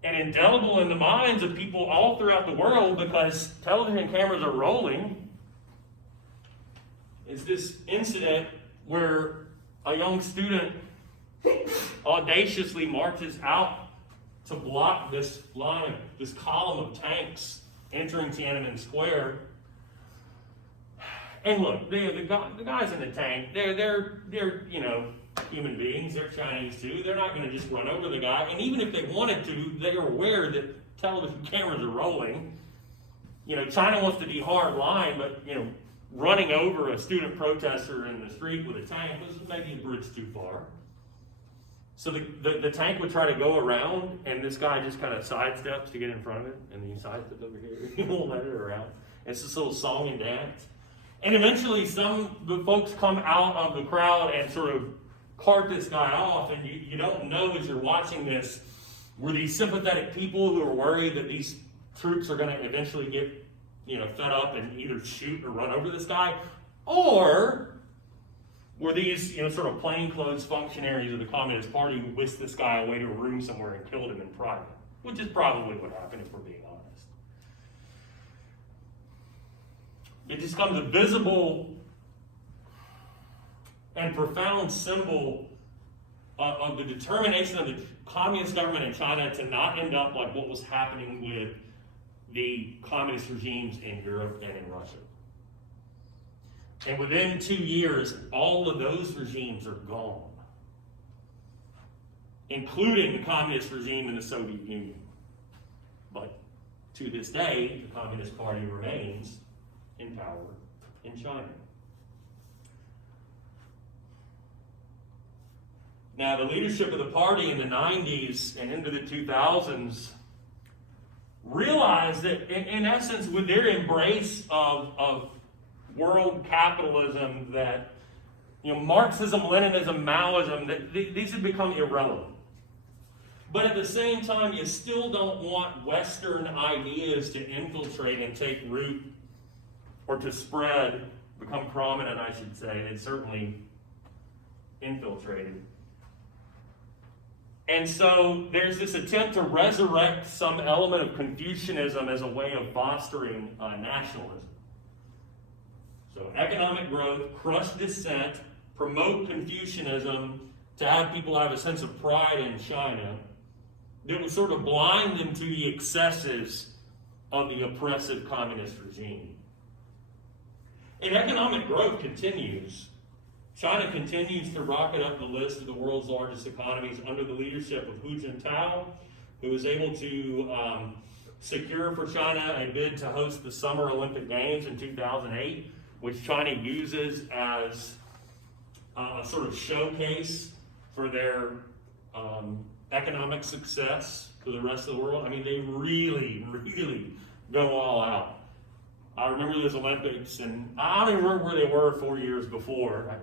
And indelible in the minds of people all throughout the world, because television cameras are rolling, is this incident where a young student audaciously marches out to block this line, this column of tanks entering Tiananmen Square. And look, the guys in the tank, they're human beings. They're Chinese too. They're not going to just run over the guy. And even if they wanted to, they are aware that television cameras are rolling. China wants to be hard line, but running over a student protester in the street with a tank was maybe a bridge too far. So the tank would try to go around, and this guy just kind of sidesteps to get in front of it, and then he sidesteps over here. He won't let it around. It's this little song and dance. And eventually the folks come out of the crowd and sort of cart this guy off, and you don't know as you're watching this, were these sympathetic people who are worried that these troops are going to eventually get fed up and either shoot or run over this guy, or were these sort of plainclothes functionaries of the Communist Party who whisked this guy away to a room somewhere and killed him in private, which is probably what happened if we're being honest. It just becomes a visible and profound symbol of the determination of the communist government in China to not end up like what was happening with the communist regimes in Europe and in Russia. And within 2 years, all of those regimes are gone, including the communist regime in the Soviet Union. But to this day, the Communist Party remains in power in China. Now, the leadership of the party in the 90s and into the 2000s realized that, in essence, with their embrace of world capitalism, that Marxism, Leninism, Maoism, that these have become irrelevant. But at the same time, you still don't want Western ideas to infiltrate and take root or to spread, become prominent, I should say. They certainly infiltrated. And so there's this attempt to resurrect some element of Confucianism as a way of fostering nationalism. So economic growth, crush dissent, promote Confucianism, to have people have a sense of pride in China that would sort of blind them to the excesses of the oppressive communist regime. And economic growth continues China continues to rocket up the list of the world's largest economies under the leadership of Hu Jintao, who was able to secure for China a bid to host the Summer Olympic Games in 2008, which China uses as a sort of showcase for their economic success to the rest of the world. I mean, they really, really go all out. I remember those Olympics, and I don't even remember where they were 4 years before. I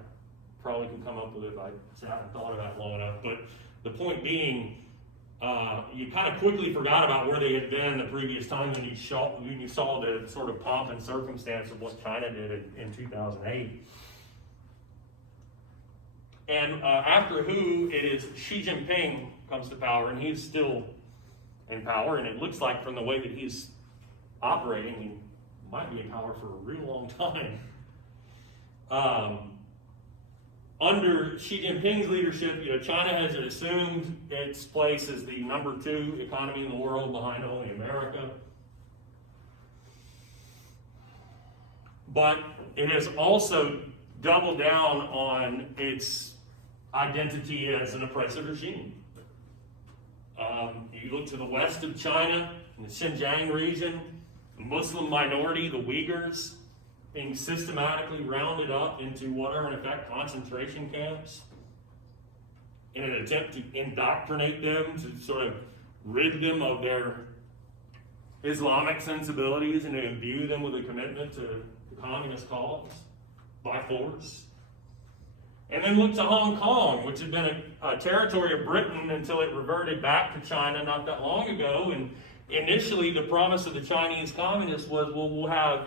probably could come up with it if I hadn't thought about it long enough. But the point being, you kind of quickly forgot about where they had been the previous time when you saw the sort of pomp and circumstance of what China did in 2008. And after Hu, it is Xi Jinping comes to power, and he's still in power, and it looks like from the way that he's operating, he might be in power for a real long time. Under Xi Jinping's leadership, China has assumed its place as the number 2 economy in the world behind only America. But it has also doubled down on its identity as an oppressive regime. You look to the west of China, in the Xinjiang region, the Muslim minority, the Uyghurs, being systematically rounded up into what are in effect concentration camps in an attempt to indoctrinate them, to sort of rid them of their Islamic sensibilities and to imbue them with a commitment to the communist cause by force. And then look to Hong Kong, which had been a territory of Britain until it reverted back to China not that long ago. And initially, the promise of the Chinese communists was, well, we'll have,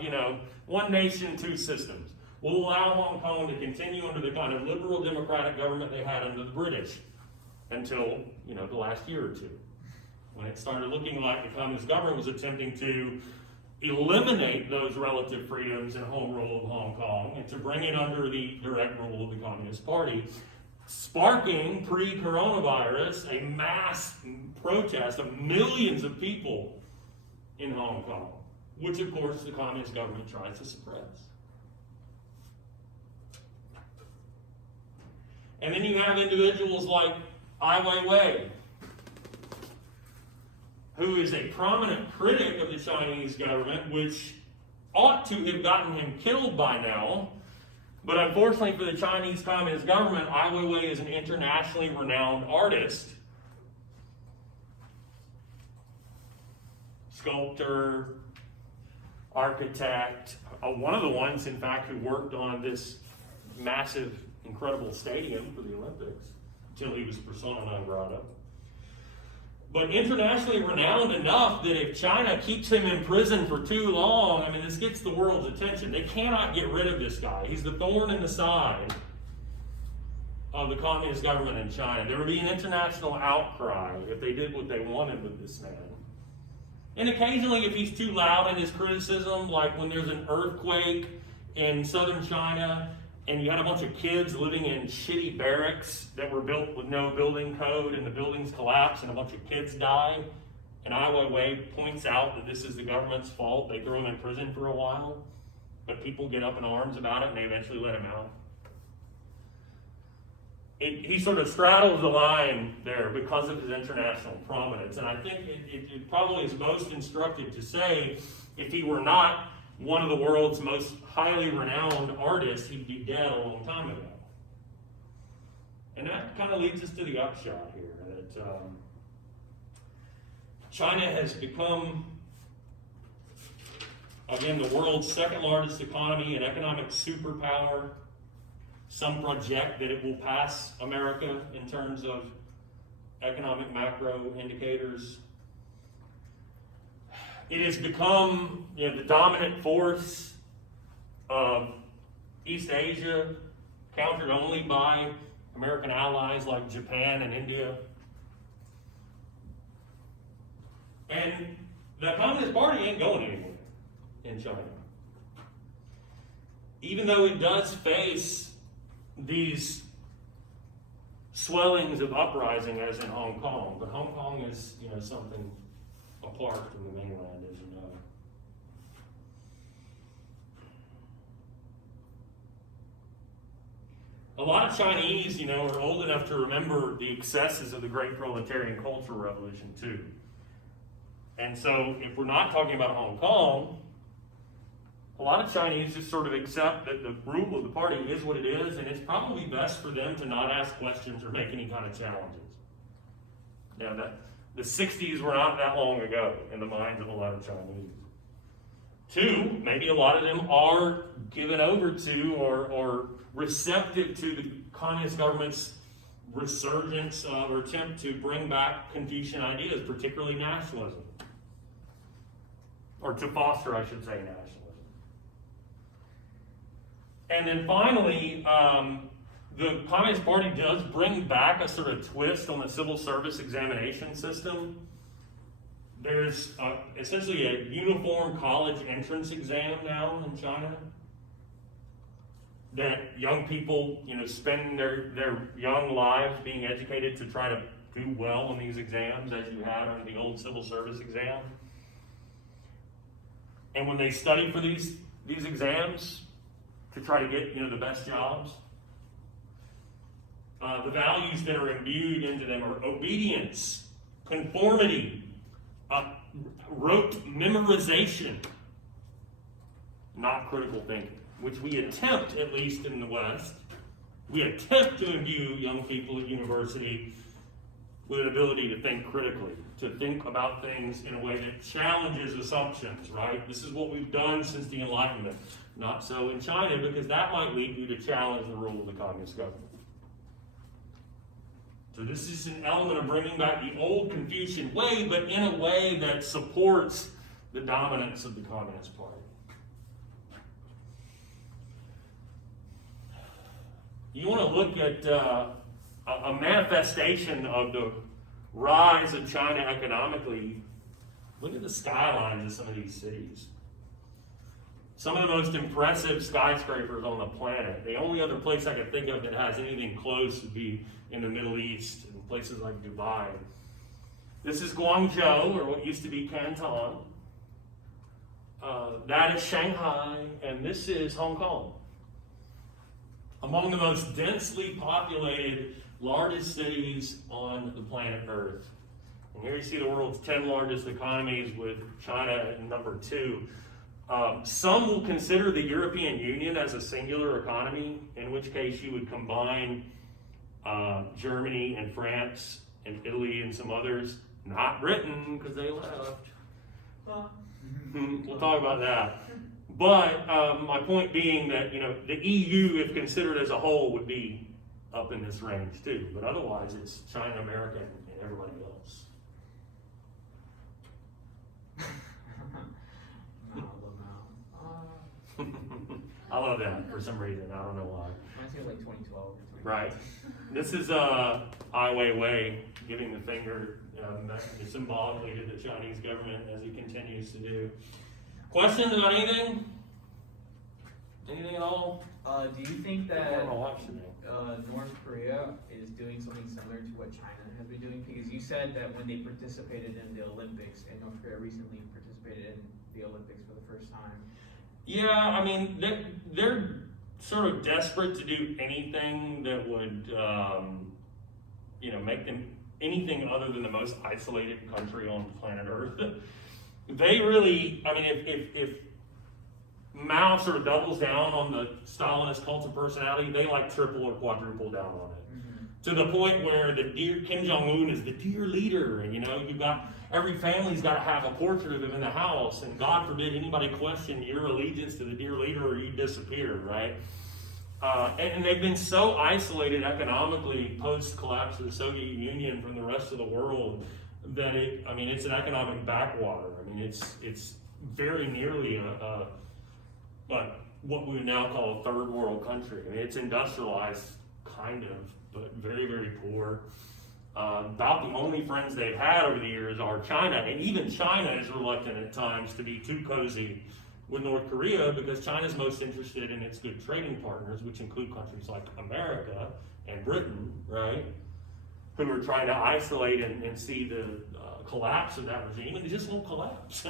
one nation, 2 systems. We'll allow Hong Kong to continue under the kind of liberal democratic government they had under the British until, the last year or two, when it started looking like the communist government was attempting to eliminate those relative freedoms and home rule of Hong Kong and to bring it under the direct rule of the Communist Party, sparking pre-coronavirus a mass protest of millions of people in Hong Kong, which of course the communist government tries to suppress. And then you have individuals like Ai Weiwei, who is a prominent critic of the Chinese government, which ought to have gotten him killed by now. But unfortunately for the Chinese Communist government, Ai Weiwei is an internationally renowned artist, sculptor, architect, one of the ones, in fact, who worked on this massive, incredible stadium for the Olympics, until he was persona non grata. But internationally renowned enough that if China keeps him in prison for too long, this gets the world's attention. They cannot get rid of this guy. He's the thorn in the side of the communist government in China. There would be an international outcry if they did what they wanted with this man. And occasionally, if he's too loud in his criticism, like when there's an earthquake in southern China, and you had a bunch of kids living in shitty barracks that were built with no building code, and the buildings collapse and a bunch of kids die, and Ai Weiwei points out that this is the government's fault. They throw him in prison for a while, but people get up in arms about it and they eventually let him out. He sort of straddles the line there because of his international prominence, and I think it probably is most instructive to say, if he were not one of the world's most highly renowned artists, he'd be dead a long time ago. And that kind of leads us to the upshot here, that China has become, again, the world's second largest economy, an economic superpower. Some project that it will pass America in terms of economic macro indicators. It has become the dominant force of East Asia, countered only by American allies like Japan and India. And the Communist Party ain't going anywhere in China. Even though it does face these swellings of uprising as in Hong Kong, but Hong Kong is something apart from the mainland, as you know. a lot of Chinese, are old enough to remember the excesses of the Great Proletarian Cultural Revolution too. And so if we're not talking about Hong Kong, a lot of Chinese just sort of accept that the rule of the party is what it is, and it's probably best for them to not ask questions or make any kind of challenges. Now, the 60s were not that long ago in the minds of a lot of Chinese. Two, maybe a lot of them are given over to or receptive to the communist government's resurgence or attempt to bring back Confucian ideas, particularly nationalism. Or to foster, I should say, nationalism. And then finally, the Communist Party does bring back a sort of twist on the civil service examination system. There's essentially a uniform college entrance exam now in China that young people, spend their young lives being educated to try to do well on these exams, as you had on the old civil service exam. And when they study for these exams to try to get the best jobs, the values that are imbued into them are obedience, conformity, rote memorization, not critical thinking, which we attempt, at least in the West, we attempt to imbue young people at university with an ability to think critically, to think about things in a way that challenges assumptions, right? This is what we've done since the Enlightenment. Not so in China, because that might lead you to challenge the rule of the communist government. So this is an element of bringing back the old Confucian way, but in a way that supports the dominance of the Communist Party. You want to look at a manifestation of the rise of China economically. Look at the skylines of some of these cities. Some of the most impressive skyscrapers on the planet. The only other place I can think of that has anything close would be in the Middle East, in places like Dubai. This is Guangzhou, or what used to be Canton. That is Shanghai, and this is Hong Kong. Among the most densely populated, largest cities on the planet Earth. And here you see the world's 10 largest economies, with China at number 2. Some will consider the European Union as a singular economy, in which case you would combine Germany and France and Italy and some others, not Britain, because they left. We'll talk about that. But my point being that the EU, if considered as a whole, would be up in this range too. But otherwise, it's China, America, and everybody else. I love that for some reason. I don't know why. Reminds me of like 2012 or 2013. Right. This is Ai Weiwei giving the finger symbolically to the Chinese government, as he continues to do. Questions about anything? Anything at all? Do you think that I don't know what today. North Korea is doing something similar to what China has been doing? Because you said that when they participated in the Olympics, and North Korea recently participated in the Olympics for the first time. Yeah, I mean, they're sort of desperate to do anything that would, make them anything other than the most isolated country on planet Earth. They really, I mean, if Mao sort of doubles down on the Stalinist cult of personality, they like triple or quadruple down on it. Mm-hmm. To the point where the dear Kim Jong-un is the dear leader, and you've got every family's got to have a portrait of him in the house, and God forbid anybody question your allegiance to the dear leader or you disappear, right? And they've been so isolated economically post-collapse of the Soviet Union from the rest of the world that it's an economic backwater. I mean, it's very nearly what we would now call a third world country. I mean, it's industrialized, kind of, but very, very poor. About the only friends they've had over the years are China, and even China is reluctant at times to be too cozy with North Korea, because China's most interested in its good trading partners, which include countries like America and Britain, right? Who are trying to isolate and see the collapse of that regime, and it just won't collapse.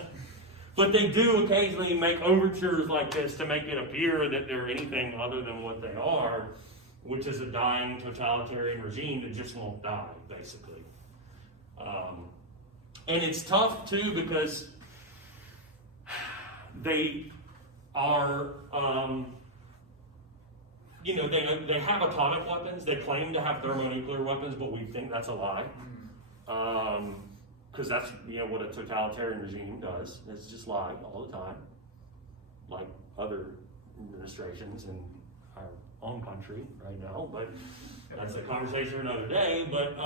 But they do occasionally make overtures like this to make it appear that they're anything other than what they are, which is a dying totalitarian regime that just won't die, basically. And it's tough too because they are, they have atomic weapons. They claim to have thermonuclear weapons, but we think that's a lie. Because that's what a totalitarian regime does. It's just lie all the time, like other administrations in our own country right now. But that's a conversation for another day. But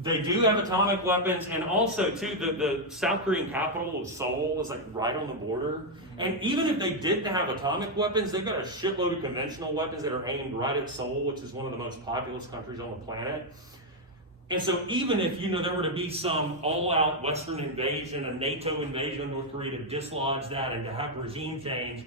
they do have atomic weapons, and also too, the South Korean capital of Seoul is like right on the border. And even if they didn't have atomic weapons, they've got a shitload of conventional weapons that are aimed right at Seoul, which is one of the most populous countries on the planet. And so even if there were to be some all-out Western invasion, a NATO invasion of North Korea to dislodge that and to have regime change,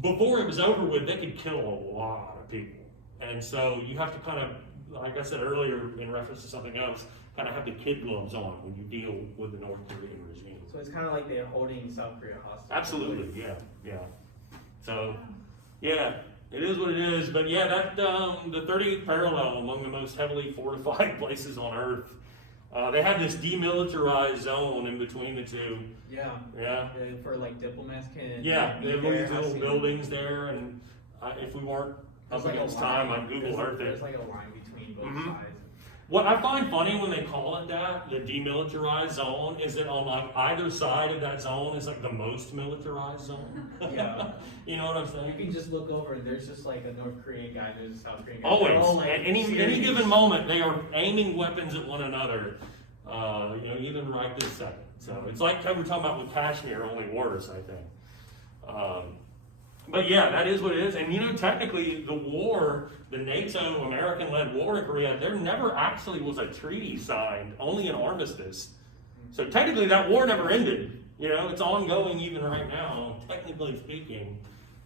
before it was over with, they could kill a lot of people. And so you have to kind of, like I said earlier in reference to something else, kind of have the kid gloves on when you deal with the North Korean regime. So it's kind of like they're holding South Korea hostage. Absolutely, yeah. So, yeah, it is what it is. But yeah, that the 30th parallel among the most heavily fortified places on Earth. They had this demilitarized zone in between the two. Yeah. For like diplomats can. Yeah, they have these little buildings there, and if we weren't up against time, I'd Google Earth it. There's like a line between both sides. What I find funny when they call it that, the demilitarized zone, is that on like either side of that zone is like the most militarized zone. Yeah. You know what I'm saying? You can just look over and there's just like a North Korean guy, there's a South Korean guy. Always. Like At any given moment, they are aiming weapons at one another. Even right this second. So it's like we're talking about with Kashmir, only worse, I think. But yeah, that is what it is. And technically the war, the NATO American-led war in Korea, there never actually was a treaty signed, only an armistice. So technically that war never ended. It's ongoing even right now, technically speaking,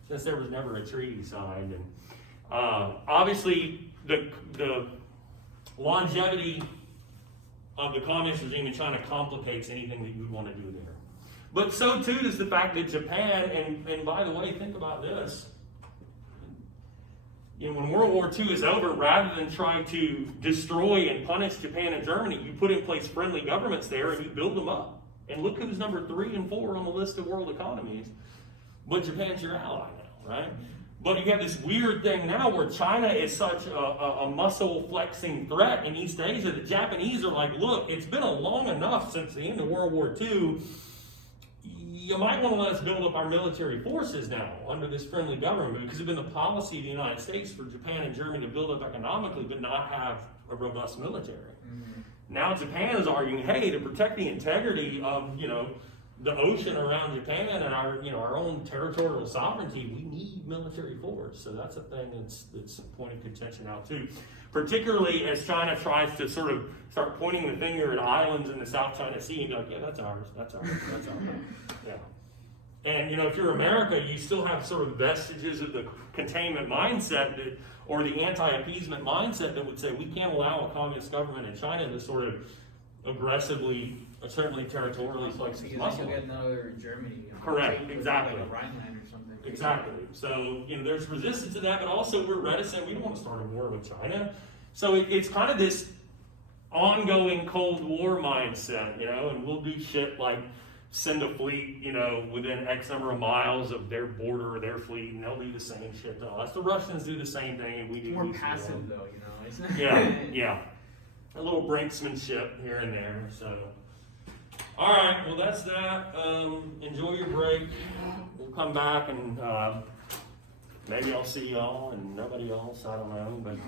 since there was never a treaty signed. And obviously the longevity of the communist regime in China complicates anything that you would want to do there. But so too does the fact that Japan, and by the way, think about this. When World War II is over, rather than try to destroy and punish Japan and Germany, you put in place friendly governments there and you build them up. And look who's number 3 and 4 on the list of world economies. But Japan's your ally now, right? But you have this weird thing now where China is such a muscle-flexing threat in East Asia. The Japanese are like, look, it's been long enough since the end of World War II. You might want to let us build up our military forces now under this friendly government, because it's been the policy of the United States for Japan and Germany to build up economically but not have a robust military. Now Japan is arguing, hey, to protect the integrity of the ocean around Japan and our own territorial sovereignty, we need military force. So that's a thing that's a point of contention now too. Particularly as China tries to sort of start pointing the finger at islands in the South China Sea and be like, yeah, that's ours. Yeah. And if you're America, you still have sort of vestiges of the containment mindset or the anti-appeasement mindset that would say we can't allow a communist government in China to sort of aggressively, certainly territorially flex its muscle. You'll get another Germany. Correct, exactly. Like a Rhineland or something. Exactly. So, there's resistance to that, but also we're reticent. We don't want to start a war with China. So it's kind of this ongoing Cold War mindset, and we'll do shit like send a fleet, within X number of miles of their border or their fleet, and they'll do the same shit to us. The Russians do the same thing, and we do. More passive though, isn't it? Yeah. A little brinksmanship here and there. So, all right. Well, that's that. Enjoy your break. We'll come back and maybe I'll see y'all and nobody else. I don't know, but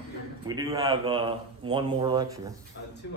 we do have one more lecture. 2, I think.